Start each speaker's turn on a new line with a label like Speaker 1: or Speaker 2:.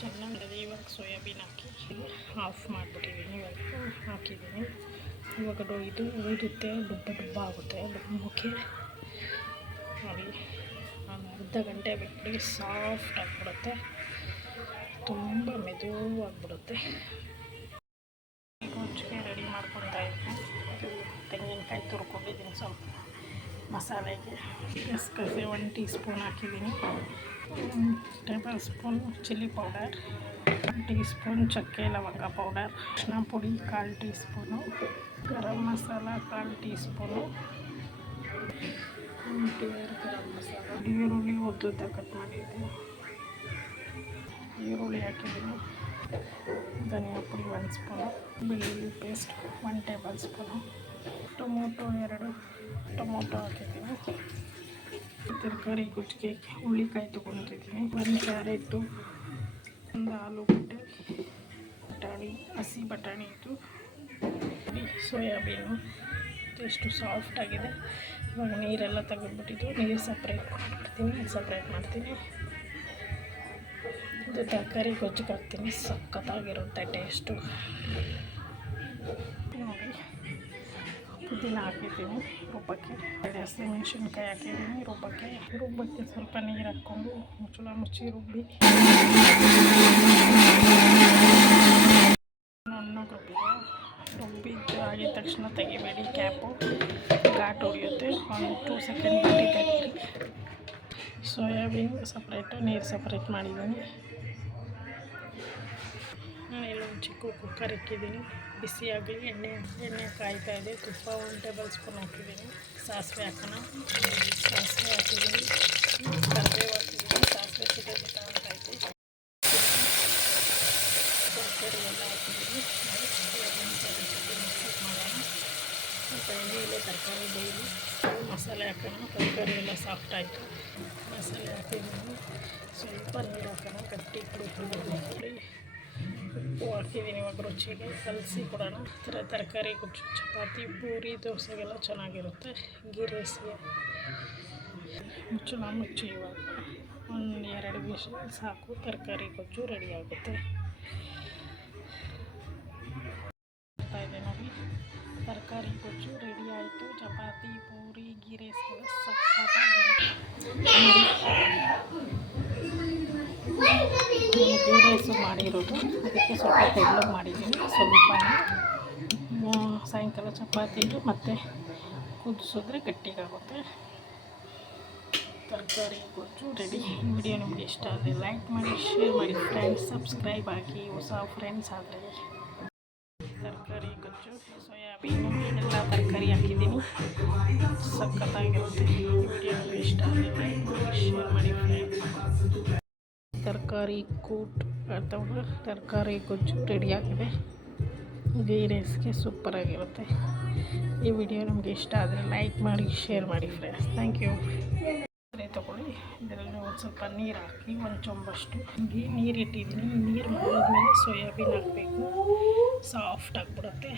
Speaker 1: ಚೆನ್ನಾಗಿ ಇವಾಗ soybean hockey of ಮಾಡಿಬಿಟ್ಟಿದ್ದೀನಿ ಇವಾಗ ಹಾಕಿದ್ದೀನಿ ಇವಾಗ ಇದು ಊದುತ್ತೆ ಡುಬ್ಬ ಡುಬ್ಬ ಆಗುತ್ತೆ. ಡುಬ್ಬಕ್ಕೆ ನೋಡಿ. ಒಂದು ಅರ್ಧ ಗಂಟೆ ಬಿಟ್ಬಿಡಿ ಸಾಫ್ಟ್ ಆಗಿಬಿಡುತ್ತೆ. ತುಂಬ ಮೆದುವಾಗಿಬಿಡುತ್ತೆ. ಗೊಜ್ಜಿಗೆ ರೆಡಿ ಮಾಡ್ಕೊತಾ ಇದ್ದೀನಿ ಇದು ತೆಂಗಿನಕಾಯಿ ತುರ್ಕೊಂಡಿದ್ದೀನಿ ಸ್ವಲ್ಪ. ಮಸಾಲೆಗೆ ಗಸಗಸೆ ಒನ್ ಟೀ ಸ್ಪೂನ್ ಹಾಕಿದ್ದೀನಿ. Tablespoon chilli powder one teaspoon ಚಕ್ಕೆ ಲವಂಗ ಪೌಡರ್, ಅರಿಶಿನ ಪುಡಿ ಕಾಲು ಟೀ ಸ್ಪೂನು ಗರಂ ಮಸಾಲ ಕಾಲು ಟೀ ಸ್ಪೂನು ಗರಂ ಮಸಾಲ. ಈರುಳ್ಳಿ ಉದ್ದುದ್ದ ಕಟ್ ಮಾಡಿದ್ದೀನಿ ಈರುಳ್ಳಿ ಹಾಕಿದ್ದೀನಿ. ಧನಿಯಾ ಪುಡಿ ಒಂದು ಸ್ಪೂನು, ಬೆಳ್ಳುಳ್ಳಿ paste one tablespoon. Tomato ಎರಡು, ಟೊಮೊಟೊ ಹಾಕಿದ್ದೀನಿ. ತರಕಾರಿ ಗುಜ್ಜಿಗೆ ಹುಳ್ಳಿಕಾಯಿ ತೊಗೊಂಡಿದ್ದೀನಿ. ಒಂದು ಕ್ಯಾರೆಟು, ಒಂದು ಆಲೂಗಡ್ಡೆ ಬಟಾಣಿ, ಹಸಿ ಬಟಾಣಿ ಇದು. ಸೋಯಾಬೀನು ಎಷ್ಟು ಸಾಫ್ಟ್ ಆಗಿದೆ. ಇವಾಗ ನೀರೆಲ್ಲ ತೆಗೆದ್ಬಿಟ್ಟಿದ್ದು, ನೀರು ಸಪ್ರೇಟ್ ಮಾಡ್ತೀನಿ ಸಪ್ರೇಟ್ ಮಾಡ್ತೀನಿ. ಇದು ತರಕಾರಿ ಗೊಜ್ಜಿಗೆ ಹಾಕ್ತೀನಿ. ಸಖತ್ತಾಗಿರುತ್ತೆ ಟೇಸ್ಟು ಪುದೀನ ಹಾಕಿದ್ದೀನಿ ರುಬ್ಬಕ್ಕೆ. ಎರಡು ಹಸಿಮೆಣ್ಸಿನ್ಕಾಯಿ ಹಾಕಿದ್ದೀನಿ. ರುಬ್ಬಕ್ಕೆ. ರುಬ್ಬಕ್ಕೆ ಸ್ವಲ್ಪ ನೀರು ಹಾಕ್ಕೊಂಡು ಮುಚ್ಚಳ ಮುಚ್ಚಿ ರುಬ್ಬಿ. ಹಣ್ಣು ರುಬ್ಬಿದೆ ರುಬ್ಬಿದ್ದು ಆಗಿದ ತಕ್ಷಣ ತೆಗಿಬೇಡಿ. ಕ್ಯಾಪು ಘಾಟ್ ಹೊಡೆಯುತ್ತೆ ಒಂದು ಟೂ ಸೆಕೆಂಡ್ ಬಿಟ್ಟು ತೆಗೀರಿ. ಸೋಯಾಬೀನ್ ಸಪ್ರೇಟು ನೀರು ಸಪ್ರೇಟ್ ಮಾಡಿದ್ದೀನಿ. ನಾನೆಲ್ಲ ಒಂದು ಚಿಕ್ಕ ಕುಕ್ಕರ್ ಇಕ್ಕಿದ್ದೀನಿ. ಬಿಸಿಯಾಗಲಿ, ಎಣ್ಣೆ ಎಣ್ಣೆ ಕಾಯ್ತಾ ಇದೆ. ತುಪ್ಪ ಒಂದು ಟೇಬಲ್ ಸ್ಪೂನ್ ಹಾಕಿದ್ದೀನಿ. ಸಾಸಿವೆ ಹಾಕೋಣ. ಸಾಸಿವೆ ಹಾಕಿದ್ದೀನಿ. ಕರಿಬೇವು ಹಾಕಿದ್ದೀನಿ. ಸಾಸಿವೆ ಸಿಟೆ ತಗೊಳ್ತೈತೆ ತರಕಾರಿ ಎಲ್ಲ ಹಾಕಿದ್ದೀನಿ. ಮಿಕ್ಸಿ ಮಾಡೋಣ ಮತ್ತು ಎಣ್ಣೆಯಲ್ಲೇ ತರಕಾರಿ ಬೇಯಿ ಮಸಾಲೆ ಹಾಕೋಣ. ತರಕಾರಿ ಎಲ್ಲ ಸಾಫ್ಟ್ ಆಯಿತು. ಮಸಾಲೆ ಹಾಕಿದ್ದೀನಿ. ಸ್ವಲ್ಪ ನೀರು ಹಾಕೋಣ. ಪುಡಿ ಪುಡಿ. ಉಪ್ಪು ಹಾಕಿದ್ದೀನಿ ರುಚಿಗೆ ಕಲಸಿ ಕೊಡೋಣ. ಥರ ತರಕಾರಿ ಗೊಜ್ಜು ಚಪಾತಿ, ಪೂರಿ, ದೋಸೆಗೆಲ್ಲ ಚೆನ್ನಾಗಿರುತ್ತೆ. ಗೀ ರೈಸ್ಗೆ ಮುಚ್ಚಳ ಮುಚ್ಚಿ ಇವಾಗ. ಒಂದು ಎರಡು ವಿಷಲ್ ಸಾಕು. ತರಕಾರಿ ಗೊಜ್ಜು ರೆಡಿ ಆಗುತ್ತೆ. ಇದೆ ನೋಡಿ. ತರಕಾರಿ ಗೊಜ್ಜು ರೆಡಿ ಆಯಿತು. ಚಪಾತಿ, ಪೂರಿ ಗೀ ಸಖತ್ತಾಗಿ. ಗೀ ರೈಸು ಮಾಡಿರೋದು. ಅದಕ್ಕೆ ಸ್ವಲ್ಪ ತೆಳ್ಳಗೆ ಮಾಡಿದ್ದೀನಿ. ಸ್ವಲ್ಪ ಸಾಯಂಕಾಲ ಚಪಾತಿಗೆ ಮತ್ತು ಕುದಿಸಿದ್ರೆ ಗಟ್ಟಿಗಾಗುತ್ತೆ. ತರಕಾರಿ, ಗೊಜ್ಜು ರೆಡಿ ವಿಡಿಯೋ ನಿಮಗೆ ಇಷ್ಟ ಆದರೆ ಲೈಕ್ ಮಾಡಿ ಶೇರ್ ಮಾಡಿ. ಫ್ರೆಂಡ್ಸ್ ಸಬ್ಸ್ಕ್ರೈಬ್ ಆಗಿ. ಹೊಸ ಫ್ರೆಂಡ್ಸ್ ಆದರೆ. ತರಕಾರಿ, ಗೊಜ್ಜು, ಸೋಯಾಬೀನು, ಎಲ್ಲ ತರಕಾರಿ ಹಾಕಿದ್ದೀನಿ. ಸಖತ್ತಾಗಿರುತ್ತೆ. ವಿಡಿಯೋ ಇಷ್ಟ ಆದರೆ ಲೈಕ್ ಮಾಡಿ ಶೇರ್ ಮಾಡಿ. ತರಕಾರಿ ಕೂಟ್ ಅಥವಾ ತರಕಾರಿ ಗೊಜ್ಜು ರೆಡಿಯಾಗಿದೆ ಗೀ ರೈಸ್ಗೆ ಸೂಪರಾಗಿರುತ್ತೆ ಈ ವಿಡಿಯೋ ನಮಗೆ ಇಷ್ಟ ಆದರೆ ಲೈಕ್ ಮಾಡಿ ಶೇರ್ ಮಾಡಿ ಫ್ರೆಂಡ್ಸ್ ಥ್ಯಾಂಕ್ ಯು ತೊಗೊಳ್ಳಿ. ಇದರಲ್ಲಿ ಒಂದು ಸ್ವಲ್ಪ ನೀರು ಹಾಕಿ, ಒಂದು ಚೊಂಬಷ್ಟು. ಗೀ ನೀರು ಇಟ್ಟಿದ್ದೀನಿ. ನೀರು ಮಾಡಿದ್ಮೇಲೆ ಸೋಯಾಬೀನ್ ಹಾಕಬೇಕು. ಸಾಫ್ಟ್ ಆಗಿಬಿಡುತ್ತೆ.